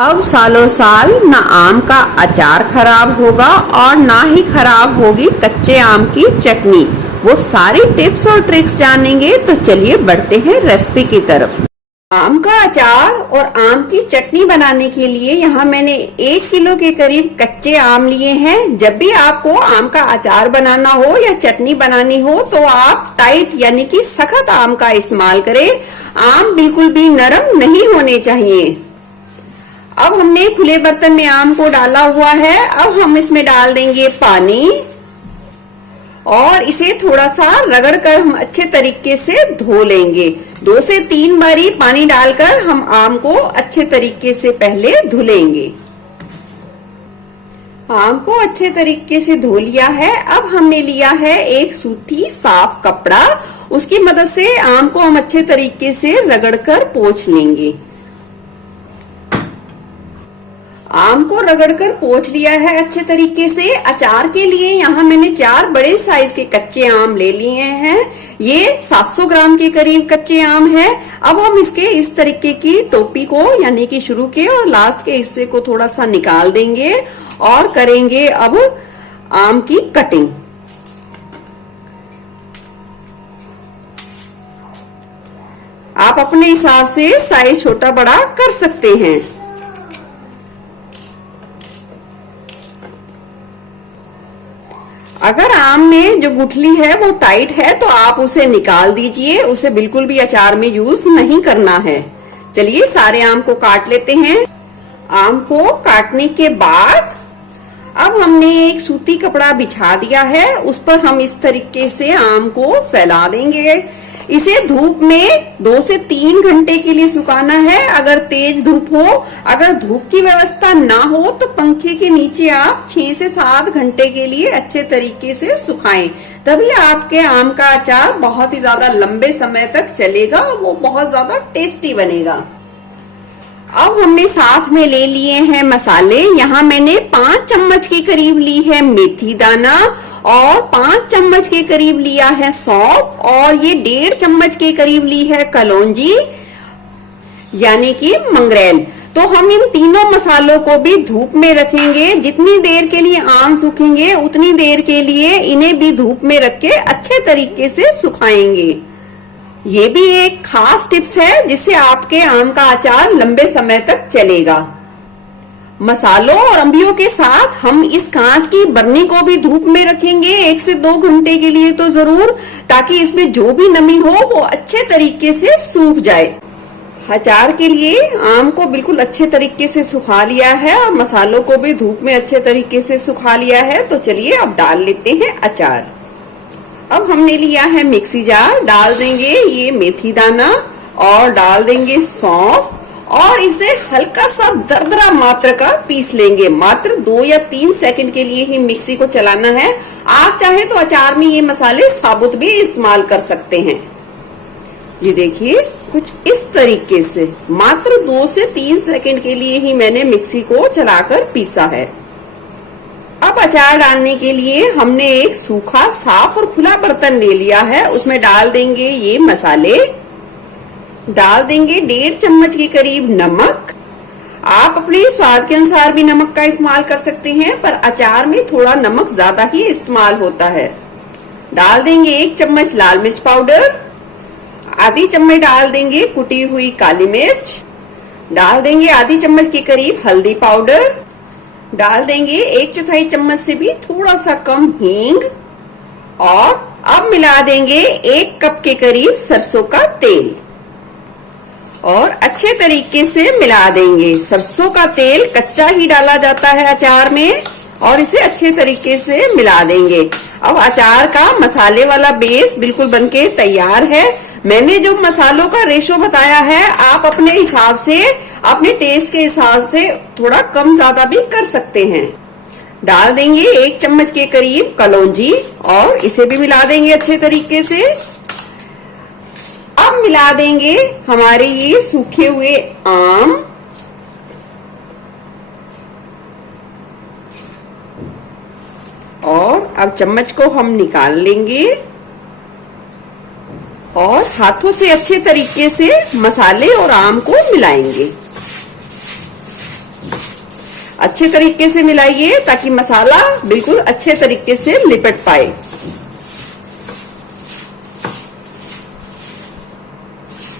अब सालों साल ना आम का अचार खराब होगा और ना ही खराब होगी कच्चे आम की चटनी। वो सारी टिप्स और ट्रिक्स जानेंगे, तो चलिए बढ़ते हैं रेसिपी की तरफ। आम का अचार और आम की चटनी बनाने के लिए यहाँ मैंने 1 किलो के करीब कच्चे आम लिए हैं। जब भी आपको आम का अचार बनाना हो या चटनी बनानी हो तो आप टाइट यानी कि सख्त आम का इस्तेमाल करें। आम बिल्कुल भी नरम नहीं होने चाहिए। अब हमने खुले बर्तन में आम को डाला हुआ है। अब हम इसमें डाल देंगे पानी और इसे थोड़ा सा रगड़ कर हम अच्छे तरीके से धो लेंगे। 2 से 3 बारी पानी डालकर हम आम को अच्छे तरीके से पहले धुलेंगे। आम को अच्छे तरीके से धो लिया है। अब हमने लिया है एक सूती साफ कपड़ा, उसकी मदद से आम को हम अच्छे तरीके से रगड़कर पोंछ लेंगे। आम को रगड़कर पोंछ लिया है अच्छे तरीके से। अचार के लिए यहाँ मैंने 4 बड़े साइज के कच्चे आम ले लिए हैं। ये 700 ग्राम के करीब कच्चे आम है। अब हम इसके इस तरीके की टोपी को यानी कि शुरू के और लास्ट के हिस्से को थोड़ा सा निकाल देंगे और करेंगे अब आम की कटिंग। आप अपने हिसाब से साइज छोटा बड़ा कर सकते हैं। अगर आम में जो गुठली है वो टाइट है तो आप उसे निकाल दीजिए, उसे बिल्कुल भी अचार में यूज नहीं करना है। चलिए सारे आम को काट लेते हैं। आम को काटने के बाद अब हमने एक सूती कपड़ा बिछा दिया है, उस पर हम इस तरीके से आम को फैला देंगे। इसे धूप में 2 से 3 घंटे के लिए सुखाना है। अगर तेज धूप हो, अगर धूप की व्यवस्था ना हो तो पंखे के नीचे आप 6 से 7 घंटे के लिए अच्छे तरीके से सुखाएं। तभी आपके आम का अचार बहुत ही ज्यादा लंबे समय तक चलेगा, वो बहुत ज्यादा टेस्टी बनेगा। अब हमने साथ में ले लिए हैं मसाले। यहाँ मैंने 5 चम्मच के करीब ली है मेथी दाना और 5 चम्मच के करीब लिया है सौंफ और ये 1.5 चम्मच के करीब ली है कलौंजी यानी कि मंगरेल। तो हम इन तीनों मसालों को भी धूप में रखेंगे। जितनी देर के लिए आम सूखेंगे उतनी देर के लिए इन्हें भी धूप में रख के अच्छे तरीके से सुखाएंगे। ये भी एक खास टिप्स है जिससे आपके आम का अचार लंबे समय तक चलेगा। मसालों और अंबियों के साथ हम इस कांच की बरनी को भी धूप में रखेंगे 1 से 2 घंटे के लिए तो जरूर, ताकि इसमें जो भी नमी हो वो अच्छे तरीके से सूख जाए। अचार के लिए आम को बिल्कुल अच्छे तरीके से सुखा लिया है और मसालों को भी धूप में अच्छे तरीके से सुखा लिया है। तो चलिए अब डाल लेते हैं अचार। अब हमने लिया है मिक्सी जार, डाल देंगे ये मेथी दाना और डाल देंगे सौंफ और इसे हल्का सा दरदरा मात्रा का पीस लेंगे। मात्र 2 या 3 सेकंड के लिए ही मिक्सी को चलाना है। आप चाहे तो अचार में ये मसाले साबुत भी इस्तेमाल कर सकते हैं। ये देखिए कुछ इस तरीके से मात्र 2 से 3 सेकंड के लिए ही मैंने मिक्सी को चलाकर पीसा है। अब अचार डालने के लिए हमने एक सूखा साफ और खुला बर्तन ले लिया है, उसमें डाल देंगे ये मसाले, डाल देंगे 1.5 चम्मच के करीब नमक। आप अपने स्वाद के अनुसार भी नमक का इस्तेमाल कर सकते हैं, पर अचार में थोड़ा नमक ज्यादा ही इस्तेमाल होता है। डाल देंगे 1 चम्मच लाल मिर्च पाउडर, आधी चम्मच डाल देंगे कुटी हुई काली मिर्च, डाल देंगे आधी चम्मच के करीब हल्दी पाउडर, डाल देंगे 1/4 चम्मच से भी थोड़ा सा कम हींग और अब मिला देंगे 1 कप के करीब सरसों का तेल और अच्छे तरीके से मिला देंगे। सरसों का तेल कच्चा ही डाला जाता है अचार में और इसे अच्छे तरीके से मिला देंगे। अब अचार का मसाले वाला बेस बिल्कुल बनके तैयार है। मैंने जो मसालों का रेशो बताया है आप अपने हिसाब से, अपने टेस्ट के हिसाब से थोड़ा कम ज्यादा भी कर सकते हैं। डाल देंगे 1 चम्मच के करीब कलौंजी और इसे भी मिला देंगे अच्छे तरीके से। अब मिला देंगे हमारे ये सूखे हुए आम और अब चम्मच को हम निकाल लेंगे और हाथों से अच्छे तरीके से मसाले और आम को मिलाएंगे। अच्छे तरीके से मिलाइए ताकि मसाला बिल्कुल अच्छे तरीके से लिपट पाए।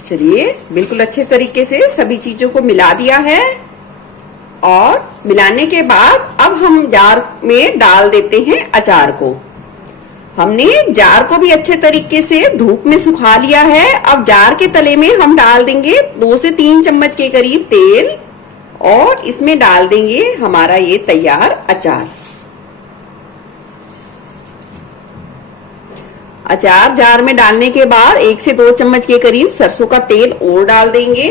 चलिए, बिल्कुल अच्छे तरीके से सभी चीजों को मिला दिया है और मिलाने के बाद अब हम जार में डाल देते हैं अचार को। हमने जार को भी अच्छे तरीके से धूप में सुखा लिया है। अब जार के तले में हम डाल देंगे 2 से 3 चम्मच के करीब तेल और इसमें डाल देंगे हमारा ये तैयार अचार। अचार जार में डालने के बाद 1 से 2 चम्मच के करीब सरसों का तेल और डाल देंगे।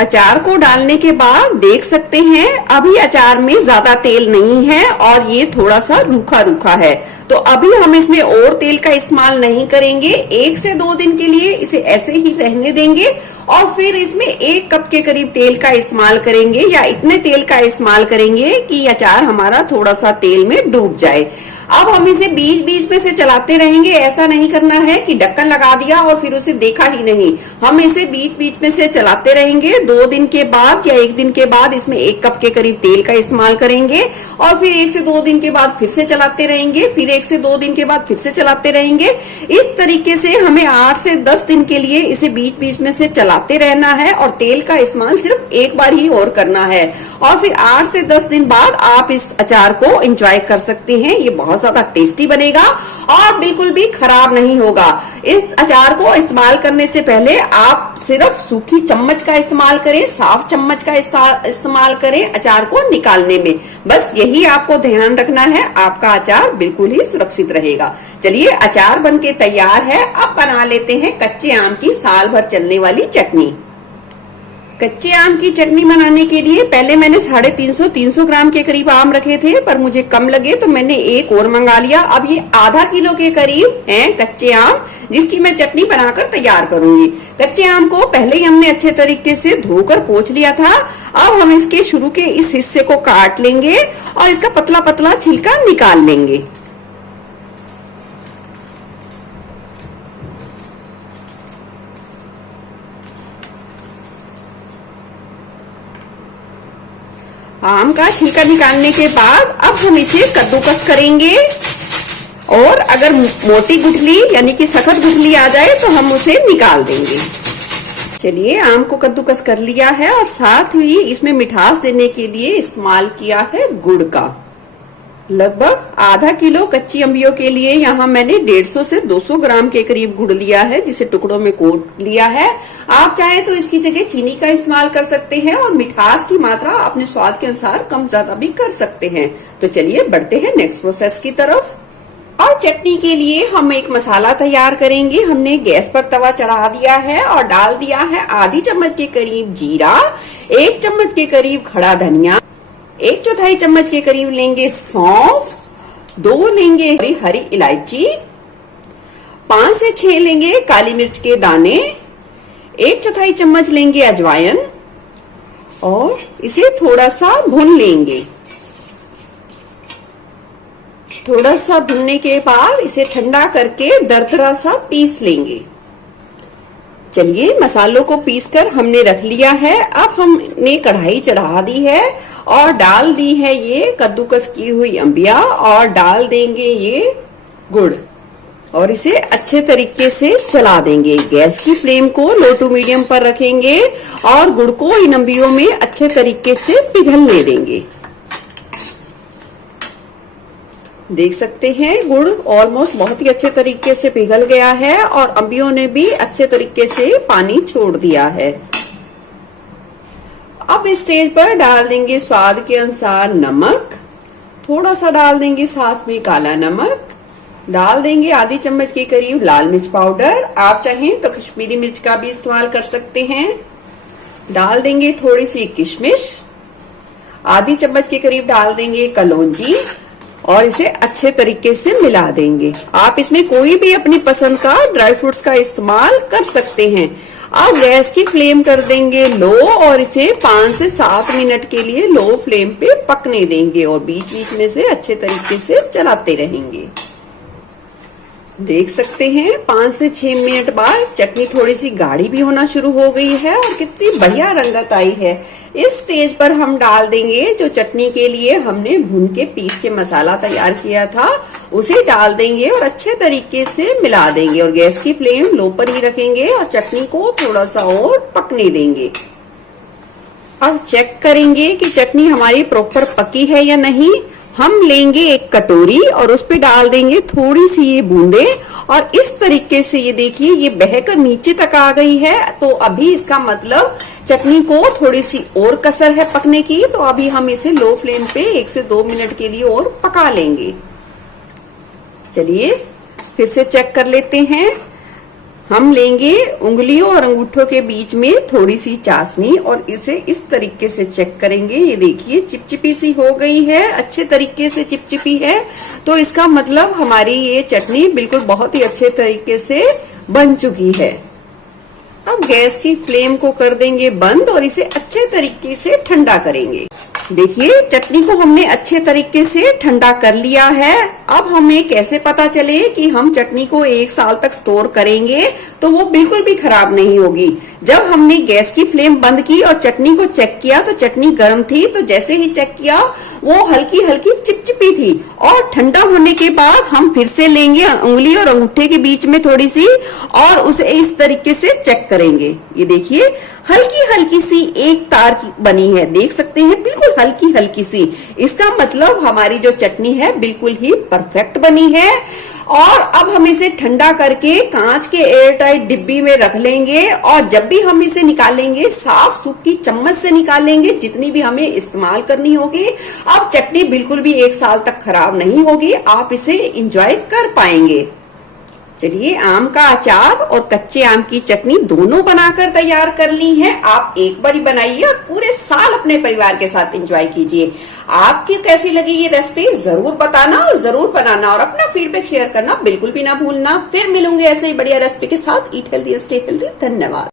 अचार को डालने के बाद देख सकते हैं अभी अचार में ज्यादा तेल नहीं है और ये थोड़ा सा रूखा रूखा है, तो अभी हम इसमें और तेल का इस्तेमाल नहीं करेंगे। 1 से 2 दिन के लिए इसे ऐसे ही रहने देंगे और फिर इसमें 1 कप के करीब तेल का इस्तेमाल करेंगे या इतने तेल का इस्तेमाल करेंगे कि अचार हमारा थोड़ा सा तेल में डूब जाए। अब हम इसे बीच बीच में से चलाते रहेंगे। ऐसा नहीं करना है कि ढक्कन लगा दिया और फिर उसे देखा ही नहीं। हम इसे बीच बीच में से चलाते रहेंगे। 2 दिन के बाद या 1 दिन के बाद इसमें 1 कप के करीब तेल का इस्तेमाल करेंगे और फिर 1 से 2 दिन के बाद फिर से चलाते रहेंगे, फिर 1 से 2 दिन के बाद फिर से चलाते रहेंगे। इस तरीके से हमें 8 से 10 दिन के लिए इसे बीच बीच में से चलाते रहना है और तेल का इस्तेमाल सिर्फ एक बार ही और करना है और फिर 8 से 10 दिन बाद आप इस अचार को एंजॉय कर सकते हैं। ये बहुत ज्यादा टेस्टी बनेगा और बिल्कुल भी खराब नहीं होगा। इस अचार को इस्तेमाल करने से पहले आप सिर्फ सूखी चम्मच का इस्तेमाल करें, साफ चम्मच का इस्तेमाल करें अचार को निकालने में। बस यही आपको ध्यान रखना है, आपका अचार बिल्कुल ही सुरक्षित रहेगा। चलिए, अचार बनके तैयार है। अब बना लेते हैं कच्चे आम की साल भर चलने वाली चटनी। कच्चे आम की चटनी बनाने के लिए पहले मैंने 350 ग्राम के करीब आम रखे थे, पर मुझे कम लगे तो मैंने एक और मंगा लिया। अब ये आधा किलो के करीब हैं कच्चे आम, जिसकी मैं चटनी बनाकर तैयार करूंगी। कच्चे आम को पहले ही हमने अच्छे तरीके से धोकर पोंछ लिया था। अब हम इसके शुरू के इस हिस्से को काट लेंगे और इसका पतला पतला छिलका निकाल लेंगे। आम का छिलका निकालने के बाद अब हम इसे कद्दूकस करेंगे और अगर मोटी गुठली यानी कि सख्त गुठली आ जाए तो हम उसे निकाल देंगे। चलिए, आम को कद्दूकस कर लिया है और साथ ही इसमें मिठास देने के लिए इस्तेमाल किया है गुड़ का। लगभग आधा किलो कच्ची अम्बियों के लिए यहाँ मैंने 150 से 200 ग्राम के करीब गुड़ लिया है, जिसे टुकड़ों में कोट लिया है। आप चाहे तो इसकी जगह चीनी का इस्तेमाल कर सकते हैं और मिठास की मात्रा अपने स्वाद के अनुसार कम ज्यादा भी कर सकते हैं। तो चलिए बढ़ते हैं नेक्स्ट प्रोसेस की तरफ। और चटनी के लिए हम एक मसाला तैयार करेंगे। हमने गैस पर तवा चढ़ा दिया है और डाल दिया है आधी चम्मच के करीब जीरा, 1 चम्मच के करीब खड़ा धनिया, 1/4 चम्मच के करीब लेंगे सौंफ, 2 लेंगे हरी इलायची, 5 से 6 लेंगे काली मिर्च के दाने, 1/4 चम्मच लेंगे अजवाइन और इसे थोड़ा सा भून लेंगे। थोड़ा सा भुनने के बाद इसे ठंडा करके दरदरा सा पीस लेंगे। चलिए, मसालों को पीसकर हमने रख लिया है। अब हमने कढ़ाई चढ़ा दी है और डाल दी है ये कद्दूकस की हुई अम्बिया और डाल देंगे ये गुड़ और इसे अच्छे तरीके से चला देंगे। गैस की फ्लेम को लो टू मीडियम पर रखेंगे और गुड़ को इन अम्बियों में अच्छे तरीके से पिघलने देंगे। देख सकते हैं गुड़ ऑलमोस्ट बहुत ही अच्छे तरीके से पिघल गया है और अम्बियों ने भी अच्छे तरीके से पानी छोड़ दिया है। अब इस स्टेज पर डाल देंगे स्वाद के अनुसार नमक, थोड़ा सा डाल देंगे साथ में काला नमक, डाल देंगे आधी चम्मच के करीब लाल मिर्च पाउडर, आप चाहें तो कश्मीरी मिर्च का भी इस्तेमाल कर सकते हैं। डाल देंगे थोड़ी सी किशमिश, आधी चम्मच के करीब डाल देंगे कलौंजी और इसे अच्छे तरीके से मिला देंगे। आप इसमें कोई भी अपनी पसंद का ड्राई फ्रूट्स का इस्तेमाल कर सकते हैं। अब गैस की फ्लेम कर देंगे लो और इसे 5 से 7 मिनट के लिए लो फ्लेम पे पकने देंगे और बीच बीच में से अच्छे तरीके से चलाते रहेंगे। देख सकते हैं 5 से 6 मिनट बाद चटनी थोड़ी सी गाढ़ी भी होना शुरू हो गई है और कितनी बढ़िया रंगत आई है। इस स्टेज पर हम डाल देंगे जो चटनी के लिए हमने भून के पीस के मसाला तैयार किया था, उसे डाल देंगे और अच्छे तरीके से मिला देंगे और गैस की फ्लेम लो पर ही रखेंगे और चटनी को थोड़ा सा और पकने देंगे। अब चेक करेंगे कि चटनी हमारी प्रॉपर पकी है या नहीं। हम लेंगे एक कटोरी और उस पे डाल देंगे थोड़ी सी ये बूंदे और इस तरीके से ये देखिए ये बहकर नीचे तक आ गई है। तो अभी इसका मतलब चटनी को थोड़ी सी और कसर है पकने की, तो अभी हम इसे लो फ्लेम पे 1 से 2 मिनट के लिए और पका लेंगे। चलिए फिर से चेक कर लेते हैं। हम लेंगे उंगलियों और अंगूठों के बीच में थोड़ी सी चाशनी और इसे इस तरीके से चेक करेंगे। ये देखिए चिपचिपी सी हो गई है, अच्छे तरीके से चिपचिपी है, तो इसका मतलब हमारी ये चटनी बिल्कुल बहुत ही अच्छे तरीके से बन चुकी है। अब गैस की फ्लेम को कर देंगे बंद और इसे अच्छे तरीके से ठंडा करेंगे। देखिए चटनी को हमने अच्छे तरीके से ठंडा कर लिया है। अब हमें कैसे पता चले कि हम चटनी को 1 साल तक स्टोर करेंगे तो वो बिल्कुल भी खराब नहीं होगी। जब हमने गैस की फ्लेम बंद की और चटनी को चेक किया तो चटनी गर्म थी, तो जैसे ही चेक किया वो हल्की हल्की चिपचिपी थी और ठंडा होने के बाद हम फिर से लेंगे उंगली और अंगूठे के बीच में थोड़ी सी और उसे इस तरीके से चेक करेंगे। ये देखिए हल्की हल्की सी एक तार की बनी है, देख सकते हैं बिल्कुल हल्की हल्की सी। इसका मतलब हमारी जो चटनी है बिल्कुल ही परफेक्ट बनी है। और अब हम इसे ठंडा करके कांच के एयरटाइट डिब्बी में रख लेंगे और जब भी हम इसे निकालेंगे साफ सूखी चम्मच से निकालेंगे, जितनी भी हमें इस्तेमाल करनी होगी। अब चटनी बिल्कुल भी 1 साल तक खराब नहीं होगी, आप इसे एंजॉय कर पाएंगे। चलिए आम का अचार और कच्चे आम की चटनी दोनों बनाकर तैयार कर ली है। आप एक बार ही बनाइए और पूरे साल अपने परिवार के साथ एंजॉय कीजिए। आपकी कैसी लगी ये रेसिपी जरूर बताना और जरूर बनाना और अपना फीडबैक शेयर करना बिल्कुल भी ना भूलना। फिर मिलूंगे ऐसे ही बढ़िया रेसिपी के साथ। Eat healthy stay healthy. धन्यवाद।